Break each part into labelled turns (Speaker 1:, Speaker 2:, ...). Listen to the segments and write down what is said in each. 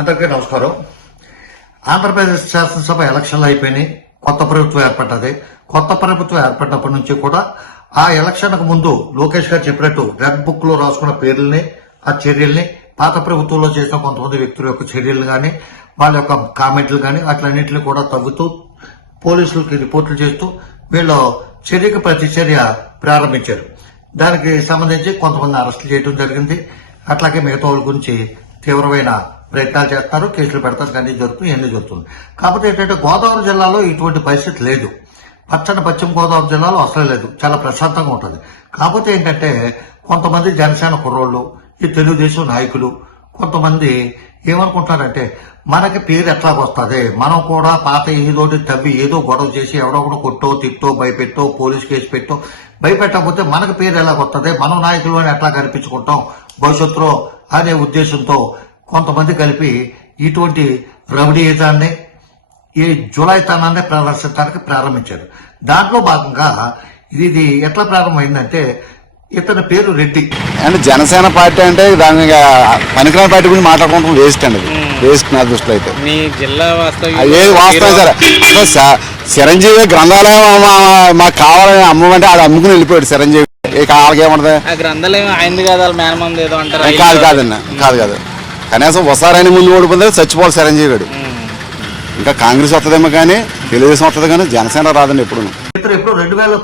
Speaker 1: అందరికీ నమస్కారం. ఆంధ్రప్రదేశ్ శాసనసభ ఎలక్షన్లు అయిపోయినాయి. కొత్త ప్రభుత్వం ఏర్పడ్డది. కొత్త ప్రభుత్వం ఏర్పడినప్పటి నుంచి కూడా ఆ ఎలక్షన్కు ముందు లోకేష్ గారు చెప్పినట్టు రెడ్ బుక్లో రాసుకున్న పేర్లని ఆ చర్యల్ని పాత ప్రభుత్వంలో చేసిన కొంతమంది వ్యక్తుల యొక్క చర్యలు కానీ వాళ్ళ యొక్క కామెంట్లు కానీ అట్లన్నింటినీ కూడా తవ్వుతూ పోలీసులకి రిపోర్టులు చేస్తూ వీళ్ళు చర్యకు ప్రతి చర్య ప్రారంభించారు. దానికి సంబంధించి కొంతమంది అరెస్టులు చేయడం జరిగింది. అట్లాగే మిగతా వాళ్ళ గురించి తీవ్రమైన ప్రయత్నాలు చేస్తారు కేసులు పెడతారు కానీ జరుగుతుంది ఇవన్నీ జరుగుతుంది. కాకపోతే ఏంటంటే గోదావరి జిల్లాలో ఇటువంటి పరిస్థితి లేదు. పచ్చని పశ్చిమ గోదావరి జిల్లాలో అసలు లేదు. చాలా ప్రశాంతంగా ఉంటుంది. కాకపోతే ఏంటంటే కొంతమంది జనసేన కుర్రోళ్ళు ఈ తెలుగుదేశం నాయకులు కొంతమంది ఏమనుకుంటున్నారంటే మనకి పేరు ఎట్లాగొస్తుంది మనం కూడా పాత ఏదోటి తవ్వి ఏదో గొడవ చేసి ఎవడో కూడా కొట్టో తిట్టో భయపెట్టో పోలీస్ కేసు పెట్టో భయపెట్టకపోతే మనకి పేరు ఎలాగొస్తుంది మనం నాయకులు అని ఎట్లా కనిపించుకుంటాం భవిష్యత్తులో అనే ఉద్దేశంతో కొంతమంది కలిపి ఇటువంటి రౌడీయిజాన్ని ఈ జులైతనాన్ని ప్రదర్శించడానికి ప్రారంభించారు. దాంట్లో భాగంగా ఇది ఇది ఎట్లా ప్రారంభమైందంటే ఇతని పేరు రెడ్డి.
Speaker 2: అంటే జనసేన పార్టీ అంటే దాని పనికిరాని పార్టీ గురించి మాట్లాడుకోవడం వేస్ట్ అండి వేస్ట్ నా దృష్టిలో అయితే.
Speaker 3: మీ జిల్లా
Speaker 2: ఏది వాస్తవం సార్? అసలు చిరంజీవి గ్రంథాలయం మా- మాకు కావాలని అమ్మమంటే అది అమ్ముకుని వెళ్ళిపోయాడు చిరంజీవి. ఇక వాళ్ళకి ఏమంటది
Speaker 3: ఆ గ్రంథాలయం అయింది కదా మేనమంది ఏదో అంటారు.
Speaker 2: కాదు కాదన్న కాదు కాదు. కనీసం వస్తారని ముందు ఓడిపోతే చచ్చిపోవాలి చిరంజీవి గారు ఇంకా కాంగ్రెస్ వస్తుందేమో కానీ తెలుగుదేశం వస్తుంది కానీ జనసేన రాదండి ఎప్పుడు.
Speaker 1: ఇతను ఎప్పుడు రెండు వేల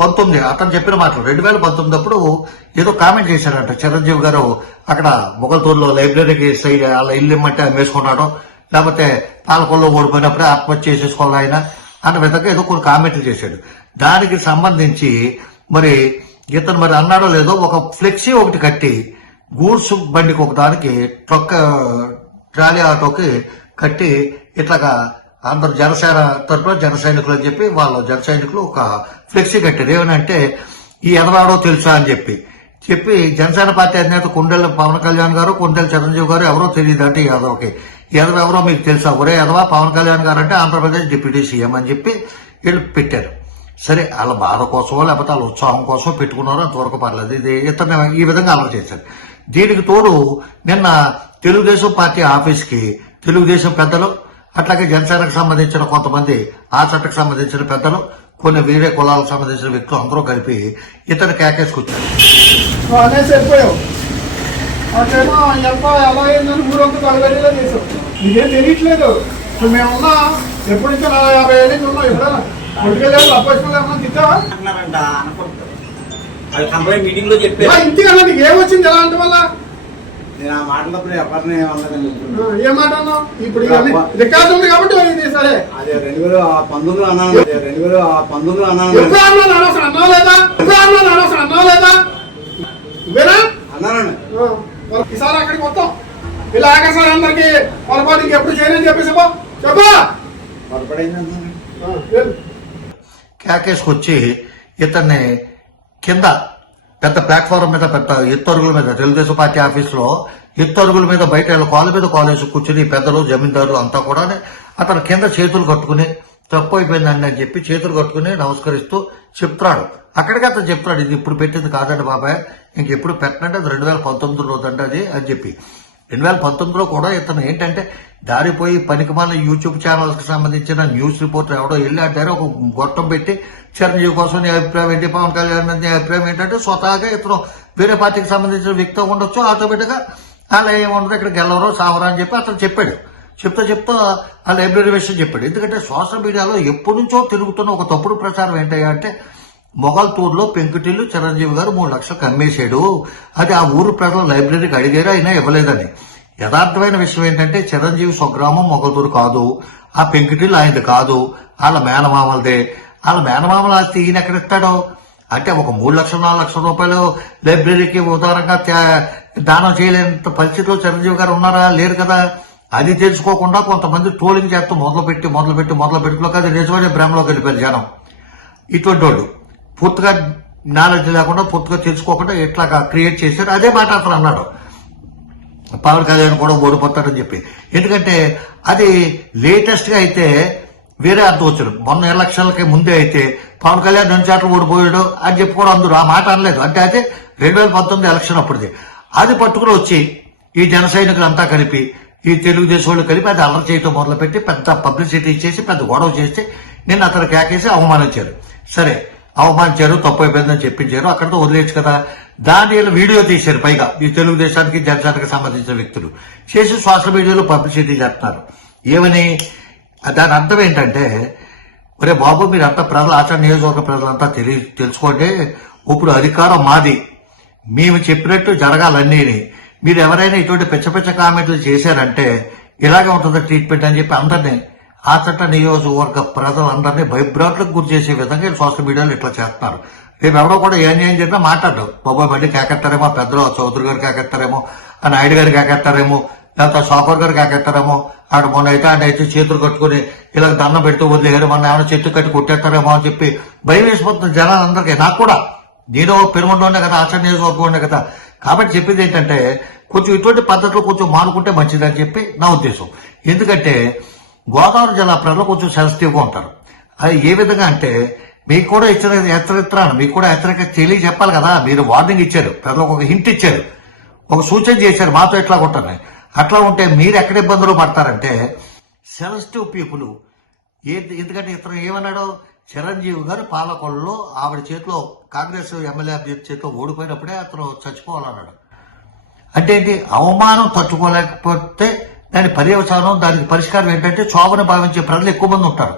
Speaker 1: పంతొమ్మిది అతను చెప్పిన మాటలు. రెండు వేల పంతొమ్మిది అప్పుడు ఏదో కామెంట్ చేశారంట చిరంజీవి గారు అక్కడ మొగల్తూరులో లైబ్రరీకి సైడ్ అలా ఇల్లు ఇమ్మంటే అమ్మేసుకున్నాడు లేకపోతే పాలకొల్లో ఓడిపోయినప్పుడే ఆత్మహత్య చేసేసుకోవాలి ఆయన అన్న విధంగా ఏదో కొన్ని కామెంట్లు చేశాడు. దానికి సంబంధించి మరి ఇతను మరి అన్నాడో లేదో ఒక ఫ్లెక్సీ ఒకటి కట్టి గూడ్స్ బండికి ఒక దానికి ట్రక్ ట్రాలీ ఆటోకి కట్టి ఇట్లాగా అందరు జనసేన తరపున జన సైనికులు అని చెప్పి వాళ్ళ జన సైనికులు ఒక ఫ్లెక్సీ కట్టారు. ఏమనంటే ఈ ఎదవాడో తెలుసా? అని చెప్పి. చెప్పి జనసేన పార్టీ అధినేత కొండెల పవన్ కళ్యాణ్ గారు కొండెల చిరంజీవి గారు ఎవరో తెలియదు అంటే యాదవ్కి యాదవ్ ఎవరో మీకు తెలుసా? ఒరే యాదవ పవన్ కళ్యాణ్ గారు అంటే ఆంధ్రప్రదేశ్ డిప్యూటీ సీఎం అని చెప్పి వీళ్ళు పెట్టారు. సరే వాళ్ళ బాధ కోసమో లేకపోతే వాళ్ళ ఉత్సాహం కోసం పెట్టుకున్నారో అంతవరకు పర్లేదు. ఇది ఇతను ఈ విధంగా అలా చేశారు. దీనికి తోడు నిన్న తెలుగుదేశం పార్టీ ఆఫీస్కి తెలుగుదేశం పెద్దలు అట్లాగే జనసేనకు సంబంధించిన కొంతమంది ఆ చట్టకు సంబంధించిన పెద్దలు కొన్ని వేరే కులాలకు సంబంధించిన వ్యక్తులు అందరూ కలిపి ఇతను కేకేసుకొచ్చారు
Speaker 4: నీకేం తెలియట్లేదు. ఇప్పుడు మేమున్నా ఎప్పటి నుంచో నలభై యాభై ఏళ్ళ ఉన్నాం ఎప్పుడైనా. పొట్టుకెళ్ళాలి అబ్బాయి ఏమన్నా తిట్టావా?
Speaker 5: అంటున్నారంట అనకూడదు అది కంప్లైంట్ మీటింగ్లో చెప్పారు.
Speaker 4: ఆ, ఇంటికన్నా నీకు ఏమొచ్చింది ఎలా అంటే వల్ల
Speaker 5: నేను ఆ మాటలప్పుడు ఎవరిని ఏమన్నదండి
Speaker 4: ఏ మాట అన్నావు? ఇప్పుడు రికార్డు ఉంది కాబట్టి ఇది సరే.
Speaker 5: అదే రెండు వేల పంతొమ్మిదిలో అన్నాను. అదే రెండు వేల పంతొమ్మిదిలో అన్నాను
Speaker 4: ఎప్పుడు అన్నాను. అనవసరం అన్నావు లేదా? ఎప్పుడు అన్నాను అనవసరం అన్నావు లేదా? ఇవేనా? మరి ఈసారి అక్కడికి వస్తాం. ఇలా ఆకాశాలు అందరికి పొరపాటు ఇంకెప్పుడు చేయనని చెప్పేసి. చెప్పా.
Speaker 5: అన్నాను
Speaker 4: వెళ్ళు.
Speaker 1: కేకేసుకొచ్చి ఇతన్ని కింద పెద్ద ప్లాట్ఫారం మీద పెద్ద ఎత్తరుగుల మీద తెలుగుదేశం పార్టీ ఆఫీసులో ఎత్తరుగుల మీద బయట కాలు మీద కాలేసి కూర్చుని పెద్దలు జమీందారులు అంతా కూడా అతను కింద చేతులు కట్టుకుని తప్పు అయిపోయిందండి అని చెప్పి చేతులు కట్టుకుని నమస్కరిస్తూ చెప్తాడు అక్కడికి అతను చెప్తాడు ఇది ఇప్పుడు పెట్టింది కాదండి బాబాయ్ ఇంకెప్పుడు పెట్టనంటే అది రెండు వేల పంతొమ్మిదిలో అండి అది అని చెప్పి. రెండు వేల పంతొమ్మిదిలో కూడా ఇతను ఏంటంటే దారిపోయి పనికిమాల యూట్యూబ్ ఛానల్స్కి సంబంధించిన న్యూస్ రిపోర్టర్ ఎవడో వెళ్ళి అంటారు ఒక గొట్టం పెట్టి చిరంజీవి కోసం నీ అభిప్రాయం ఏంటి? పవన్ కళ్యాణ్ నీ అభిప్రాయం ఏంటంటే స్వతహాగా ఇతను వేరే పార్టీకి సంబంధించిన వ్యక్తి ఉండొచ్చు. ఆటోమేటిక్గా అలా ఏముండదు. ఇక్కడ గెలవరు సావరా అని చెప్పి అతను చెప్పాడు. చెప్తా చెప్తా ఆ లైబ్రరీ విషయం చెప్పాడు. ఎందుకంటే సోషల్ మీడియాలో ఎప్పటి నుంచో తిరుగుతున్న ఒక తప్పుడు ప్రచారం ఏంటంటే మొగల్తూరులో పెంకుటిల్లు చిరంజీవి గారు మూడు లక్షలకు అమ్మేశాడు అది ఆ ఊరు ప్రజలు లైబ్రరీకి అడిగారు అయినా ఇవ్వలేదని యథార్థమైన విషయం ఏంటంటే చిరంజీవి స్వగ్రామం మొగల్తూరు కాదు ఆ పెంకుటిల్లు ఆయనది కాదు వాళ్ళ మేనమామలదే వాళ్ళ మేనమామల ఆస్తి ఈయన ఎక్కడ ఇస్తాడో అంటే ఒక మూడు లక్షల నాలుగు లక్షల రూపాయలు లైబ్రరీకి ఉదారంగా దానం చేయలేనంత పరిస్థితిలో చిరంజీవి గారు ఉన్నారా లేరు కదా అది తెలుసుకోకుండా కొంతమంది ట్రోలింగ్ చేస్తూ మొదలుపెట్టి మొదలుపెట్టి మొదలు పెట్టుకోక అది నిజమైన భ్రమలోకి వెళ్ళిపోయారు జనం ఇటువంటి వాళ్ళు పూర్తిగా నాలెడ్జ్ లేకుండా పూర్తిగా తెలుసుకోకుండా ఎట్లా క్రియేట్ చేశారు అదే మాట అతను అన్నాడు. పవన్ కళ్యాణ్ కూడా ఓడిపోతాడని చెప్పి. ఎందుకంటే అది లేటెస్ట్గా అయితే వేరే అర్థం వచ్చాడు మొన్న ఎలక్షన్లకి ముందే అయితే పవన్ కళ్యాణ్ రెండు చాట్లు ఓడిపోయాడు అని చెప్పి కూడా అందరూ ఆ మాట అనలేదు. అంటే అదే రెండు వేల పంతొమ్మిది ఎలక్షన్ అప్పుడుది అది పట్టుకుని వచ్చి ఈ జన సైనికులంతా కలిపి ఈ తెలుగుదేశం వాళ్ళు కలిపి అది అల్లరి చేయటం మొదలుపెట్టి పెద్ద పబ్లిసిటీ చేసి పెద్ద గొడవ చేసి నిన్న అతను కేకేసి అవమానించారు. సరే అవమానించారు తప్పు అయిపోయిందని చెప్పించారు అక్కడితో వదిలేయచ్చు కదా. దాని వీడియో తీశారు పైగా ఈ తెలుగుదేశానికి జనసేనకి సంబంధించిన వ్యక్తులు. చేసి సోషల్ మీడియాలో పబ్లిసిటీ చేస్తున్నారు. ఏమని? దాని అర్థం ఏంటంటే ఒరే బాబు మీరు అంత ప్రజలు ఆచరణ నియోజకవర్గ ప్రజలంతా తెలి తెలుసుకోండి. ఇప్పుడు అధికారం మాది. మేము చెప్పినట్టు జరగాలన్నీ మీరు ఎవరైనా ఇటువంటి పిచ్చ పిచ్చ కామెంట్లు చేశారంటే ఇలాగే ఉంటుంది ట్రీట్మెంట్ అని చెప్పి అందరినీ ఆచట నియోజకవర్గ ప్రజలందరినీ భయభ్రాంతులకు గురి చేసే విధంగా వీళ్ళు సోషల్ మీడియాలో ఇట్లా చేస్తున్నారు. రేపు ఎవడో కూడా ఏం ఏం చెప్పినా మాట్లాడు బాబాయ్ మళ్ళీ కాకెత్తారేమో పెద్దలు చౌదరి గారు కేకెత్తారేమో ఆ నాయుడు గారు కాకెత్తారేమో లేకపోతే షాఫర్ గారు కాకెత్తారేమో అక్కడ మొన్న అయితే ఆయన అయితే చేతులు కట్టుకుని ఇలా దండం పెడుతూ వదిలేరు మొన్న ఏమైనా చెట్టు కట్టి కొట్టేస్తారేమో అని చెప్పి భయం వేసిపోతుంది జనాలందరికీ నాకు కూడా. నేను పెరుమంటే కదా ఆచరణ నియోజకవర్గం కదా. కాబట్టి చెప్పేది ఏంటంటే కొంచెం ఇటువంటి పద్ధతులు కొంచెం మానుకుంటే మంచిదని చెప్పి నా ఉద్దేశం. ఎందుకంటే గోదావరి జిల్లా ప్రజలు కొంచెం సెన్సిటివ్గా ఉంటారు. అది ఏ విధంగా అంటే మీకు కూడా ఇచ్చిన హెచ్చరిత్రాను మీకు కూడా హెచ్చరిక తెలియ చెప్పాలి కదా మీరు వార్నింగ్ ఇచ్చారు ప్రజలకు ఒక హింట్ ఇచ్చారు ఒక సూచన చేశారు మాతో ఎట్లా కొట్టారని అట్లా ఉంటే మీరు ఎక్కడ ఇబ్బందులు పడతారంటే సెన్సిటివ్ పీపుల్ ఏంటి ఎందుకంటే ఇతను ఏమన్నాడు చిరంజీవి గారు పాలకొల్లలో ఆవిడ చేతిలో కాంగ్రెస్ ఎమ్మెల్యే అభ్యర్థి చేతిలో ఓడిపోయినప్పుడే అతను చచ్చిపోవాలన్నాడు. అంటే ఏంటి అవమానం తట్టుకోలేకపోతే దాని పర్యవసానం దానికి పరిష్కారం ఏంటంటే శోభను భావించే ప్రజలు ఎక్కువ మంది ఉంటారు.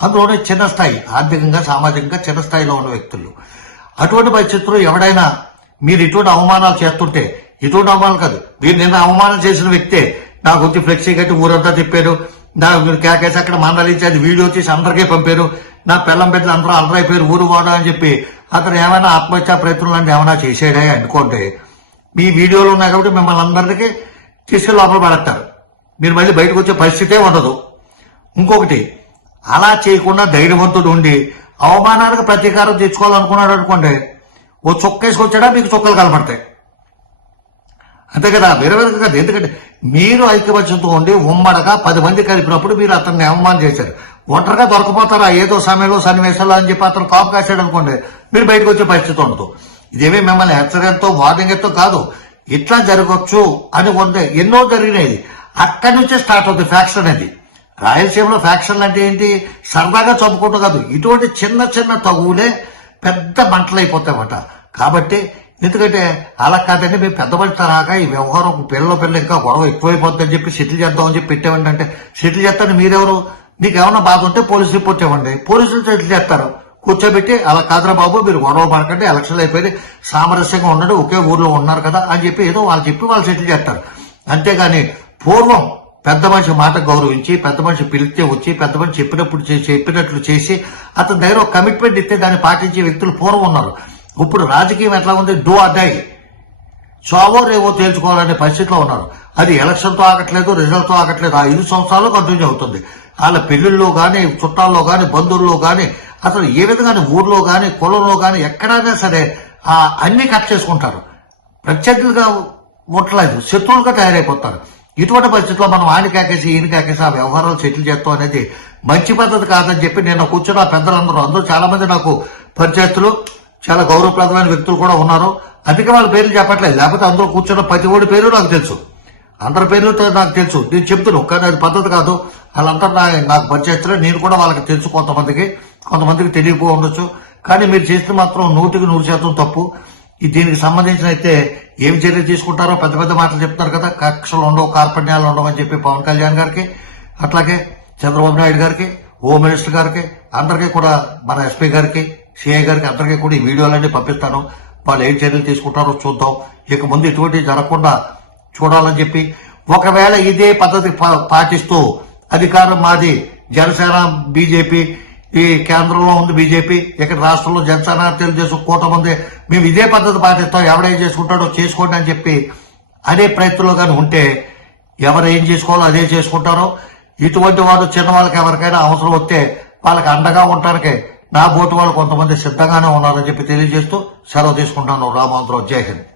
Speaker 1: అందులోనే చిన్న స్థాయి ఆర్థికంగా సామాజికంగా చిన్న స్థాయిలో ఉన్న వ్యక్తులు. అటువంటి పరిస్థితుల్లో ఎవడైనా మీరు ఇటువంటి అవమానాలు చేస్తుంటే ఇటువంటి అవమానాలు కాదు మీరు నిన్న అవమానం చేసిన వ్యక్తే నాకు వచ్చి ఫ్లెక్సీ కట్టి ఊరంతా తిప్పారు నాకు మీరు కేకేసి అక్కడ మండలించి అది వీడియో తీసి అందరికీ పంపారు నా పిల్లం బిడ్డలు అందరూ అలరైపోయారు ఊరు వాడు అని చెప్పి అతను ఏమైనా ఆత్మహత్యా ప్రయత్నం లాంటి ఏమైనా చేసాడే అనుకోండి మీ వీడియోలు ఉన్నాయి కాబట్టి మిమ్మల్ని అందరికీ తీసుకెళ్ళి లోపల పడతారు మీరు మళ్ళీ బయటకు వచ్చే పరిస్థితే ఉండదు. ఇంకొకటి అలా చేయకుండా ధైర్యవంతుడు ఉండి అవమానానికి ప్రతీకారం తెచ్చుకోవాలనుకున్నాడు అనుకోండి ఓ చొక్కేసుకొచ్చాడా మీకు చొక్కలు కనపడతాయి. అంతే కదా వేరే విధంగా ఎందుకంటే మీరు ఐక్యమత్యంతో ఉండి ఉమ్మడగా పది మంది కలిపినప్పుడు మీరు అతన్ని అవమానం చేశారు. ఒంటరిగా దొరకపోతారా? ఏదో సమయంలో సన్నివేశాలు అని చెప్పి అతను కాపు కాశాడు అనుకోండి మీరు బయటకు వచ్చే పరిస్థితి ఉండదు. ఇదేమీ మిమ్మల్ని హెచ్చరికతో వార్నింగ్తో కాదు. ఇట్లా జరగచ్చు అని ఉంది. ఎన్నో జరిగినాయి. అక్కడి నుంచే స్టార్ట్ అవుతుంది ఫ్యాక్షన్ అనేది. రాయలసీమలో ఫ్యాక్షన్లు అంటే ఏంటి? సరదాగా చంపుకుంటూ కాదు. ఇటువంటి చిన్న చిన్న తగువులే పెద్ద మంటలు అయిపోతాయన్నమాట కాబట్టి ఎందుకంటే అలా కాదండి మేము పెద్ద తరహాగా ఈ వ్యవహారం పిల్లల పిల్లలు ఇంకా గొడవ ఎక్కువైపోతుందని చెప్పి సెటిల్ చేద్దామని చెప్పి పెట్టామండి అంటే సెటిల్ చేస్తాను మీరెవరు? మీకు ఏమైనా బాధ ఉంటే పోలీసు రిపోర్ట్ ఇవ్వండి. పోలీసులు సెటిల్ చేస్తారు. కూర్చోబెట్టి అలా కాదురా బాబు మీరు గొడవ పడకండి ఎలక్షన్లు అయిపోయి సామరస్యంగా ఉండండి ఒకే ఊర్లో ఉన్నారు కదా అని చెప్పి ఏదో వాళ్ళు చెప్పి వాళ్ళు సెటిల్ చేస్తారు. అంతేగాని పూర్వం పెద్ద మనిషి మాట గౌరవించి పెద్ద మనిషి పిలిస్తే వచ్చి పెద్ద మనిషి చెప్పినప్పుడు చేసి చెప్పినట్లు చేసి అతని దగ్గర ఒక కమిట్మెంట్ ఇస్తే దాన్ని పాటించే వ్యక్తులు పూర్వం ఉన్నారు. ఇప్పుడు రాజకీయం ఎట్లా ఉంది? డూ అడ్డాయి చావో రేవో తేల్చుకోవాలనే పరిస్థితిలో ఉన్నారు. అది ఎలక్షన్తో ఆగట్లేదు రిజల్ట్తో ఆగట్లేదు. ఆ ఐదు సంవత్సరాలు కంటిన్యూ అవుతుంది. వాళ్ళ పెళ్ళిళ్ళలో కానీ చుట్టాల్లో కానీ బంధువుల్లో కానీ అసలు ఏ విధంగా ఊర్లో కానీ కులంలో కానీ ఎక్కడైనా సరే ఆ అన్ని కట్ చేసుకుంటారు. ప్రత్యర్థులుగా ఉండలేదు శత్రువులుగా తయారైపోతారు. ఇటువంటి పరిస్థితిలో మనం ఆయన కాకేసి ఈయన కాకేసి ఆ వ్యవహారాలు సెటిల్ చేస్తాం అనేది మంచి పద్ధతి కాదని చెప్పి నేను కూర్చున్న ఆ పెద్దలందరూ అందరూ చాలా మంది నాకు పరిచయస్తులు చాలా గౌరవప్రదమైన వ్యక్తులు కూడా ఉన్నారు. అందుకే వాళ్ళ పేర్లు చెప్పట్లేదు. లేకపోతే అందరూ కూర్చున్న ప్రతి ఒడి పేరు నాకు తెలుసు. అందరి పేర్లు నాకు తెలుసు. నేను చెప్తున్నాను కానీ అది పద్ధతి కాదు. వాళ్ళందరూ నా నాకు పరిచయస్తులే నేను కూడా వాళ్ళకి తెలుసు కొంతమందికి. కొంతమందికి తెలియకపో ఉండొచ్చు. కానీ మీరు చేస్తే మాత్రం నూటికి నూరు శాతం తప్పు. దీనికి సంబంధించిన అయితే ఏం చర్య తీసుకుంటారో పెద్ద పెద్ద మాటలు చెప్తారు కదా. కక్షలు ఉండవు కార్పణ్యాలు ఉండవు అని చెప్పి పవన్ కళ్యాణ్ గారికి అట్లాగే చంద్రబాబు నాయుడు గారికి హోమ్ మినిస్టర్ గారికి అందరికీ కూడా మన ఎస్పీ గారికి సిఐ గారికి అందరికీ కూడా ఈ వీడియోలన్నీ పంపిస్తాను. వాళ్ళు ఏం చర్యలు తీసుకుంటారో చూద్దాం. ఇక ముందు ఇటువంటివి జరగకుండా చూడాలని చెప్పి ఒకవేళ ఇదే పద్ధతి పా- పాటిస్తూ అధికారం మాది జనసేన బీజేపీ ఈ కేంద్రంలో ఉంది బీజేపీ. ఇక్కడ రాష్ట్రంలో జనసేన తెలుగుదేశం కూటమి ఉంది మేము ఇదే పద్ధతి పాటిస్తాం. ఎవడేం చేసుకుంటాడో చేసుకోండి అని చెప్పి అనే ప్రయత్నంలో కానీ ఉంటే ఎవరు ఏం చేసుకోవాలో అదే చేసుకుంటారో. ఇటువంటి వాళ్ళు చిన్న వాళ్ళకి ఎవరికైనా అవసరం వస్తే వాళ్ళకి అండగా ఉండటానికి నా బోటు వాళ్ళు కొంతమంది సిద్ధంగానే ఉన్నారని చెప్పి తెలియజేస్తూ సెలవు తీసుకుంటాను రామాంధ్రం జై హింద్.